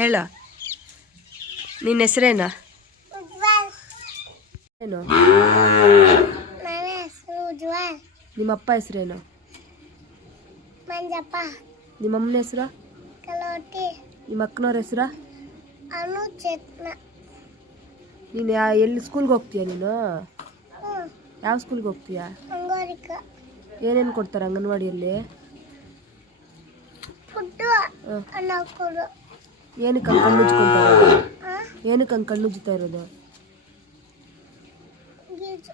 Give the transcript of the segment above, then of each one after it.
ಹೇಳ. ನಿನ್ನ ಹೆಸರೇನ? ಏನು? ನಿಮ್ಮಪ್ಪ ಹೆಸರೇನು? ಮಂಜಪ್ಪ. ನಿಮ್ಮ ಅಮ್ಮನ ಹೆಸರು? ಕಲೋಟಿ. ನಿಮ್ಮ ಅಕ್ಕನವ್ರ ಹೆಸರು? ಅನು ಚೇತನ ನೀನು ಯಾ ಎಲ್ಲಿ ಸ್ಕೂಲ್ಗೆ ಹೋಗ್ತೀಯ ನೀನು? ಯಾವ ಸ್ಕೂಲ್ಗೆ ಹೋಗ್ತೀಯಾ? ಏನೇನು ಕೊಡ್ತಾರೆ ಅಂಗನವಾಡಿಯಲ್ಲಿ? ಫುಡ್ಡು ಹಾಂ ಅನ್ನ ಕೊಡು ಏನಕ್ಕೆ ಹಂಗೆ ಕಣ್ಣು ಉಜ್ಕೊಂತಾರೆ ಹಾಂ ಏನಕ್ಕೆ ಹಂಗೆ ಕಣ್ಣು ಉಜ್ತಾ ಇರೋದು ಗೀಜು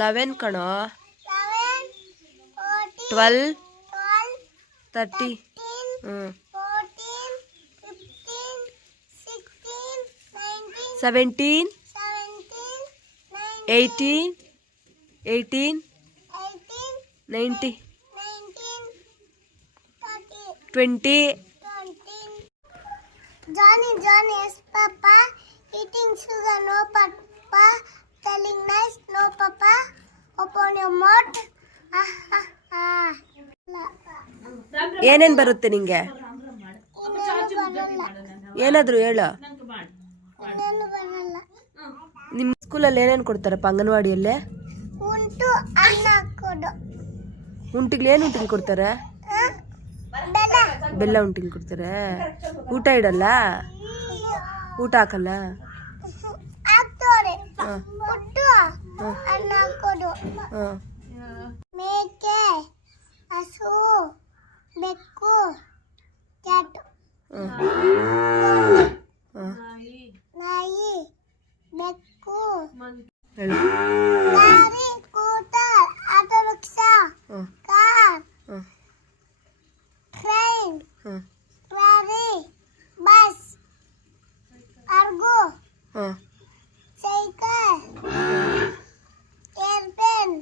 लेवन कणा twelve thirty seventeen eighteen eighteen ninety twenty Johnny, Johnny, yes, Papa. Eating sugar, no, Papa. Telling Open ಏನೇನ್ ಬರುತ್ತೆ ನಿಂಗೆ? ಏನಾದ್ರು ಹೇಳು. ನಿಮ್ಮ ಸ್ಕೂಲಲ್ಲಿ ಏನೇನು ಕೊಡ್ತಾರಪ್ಪ ಅಂಗನವಾಡಿಯಲ್ಲೇ? ಉಂಟು ಅನ್ನ ಕೊಡು. ಉಂಟಿಗಳು ಏನು ಉಂಟಿಗೆ ಕೊಡ್ತಾರೆ? ಬೆಲ್ಲ. ಉಂಟಿಗೆ ಕೊಡ್ತಾರೆ. ಊಟ ಇಡಲ್ಲ? ಊಟ ಹಾಕಲ್ಲ? ಹಾಂ. ಅನ್ನ ಕೊಡು. ಮೇಕೆ ಹಸು ಬೆಕ್ಕು ಕ್ಯಾಟ್ ಹಾಂ ಹಾಂ ನಾಯಿ ಬೆಕ್ಕು ಹೇಳು ಗಾಡಿ ಸ್ಕೂಟರ್ ಆಟೋ ರಿಕ್ಷಾ ಹಾಂ ಕಾರ್ ಹಾಂ ಟ್ರೈನ್ ಹಾಂ ಟ್ರಾಲಿ ಬಸ್ ಅರ್ಗು ಹಾಂ ಸೈಕಲ್ ಏರ್ಪೇನ್ ಹಾಂ ಯಾವಾಗ ಏರೋಪ್ಲೇನಾಗ ಹೋಗಿದ್ದೆ ಯಾಕ ಅಂತ ಕಾಸಿರ್ಲಿಲ್ಲಕ್ಕ ನಾವು ಆ ಕಾ- ಹೇಳು ಗಾಡಿ ಸ್ಕೂಟರ್ ಆಟೋ ರಿಕ್ಷಾ ಹಾಂ ಕಾರ್ ಹಾಂ ಟ್ರೈನ್ ಹಾಂ ಟ್ರಾಲಿ ಬಸ್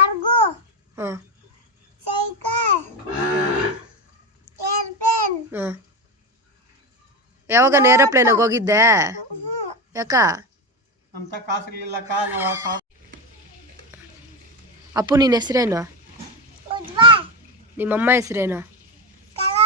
ಅರ್ಗು ಹಾಂ ಸೈಕಲ್ ಏರ್ಪೇನ್ ಹಾಂ ಯಾವಾಗ ಏರೋಪ್ಲೇನಾಗ ಹೋಗಿದ್ದೆ? ಯಾಕ? ಅಂತ ಕಾಸಿರ್ಲಿಲ್ಲಕ್ಕ ನಾವು ಆ ಕಾ- ಅಪ್ಪು ನಿನ್ನ ಹೆಸರೇನು? ನಿಮ್ಮಮ್ಮ ಹೆಸರೇನು?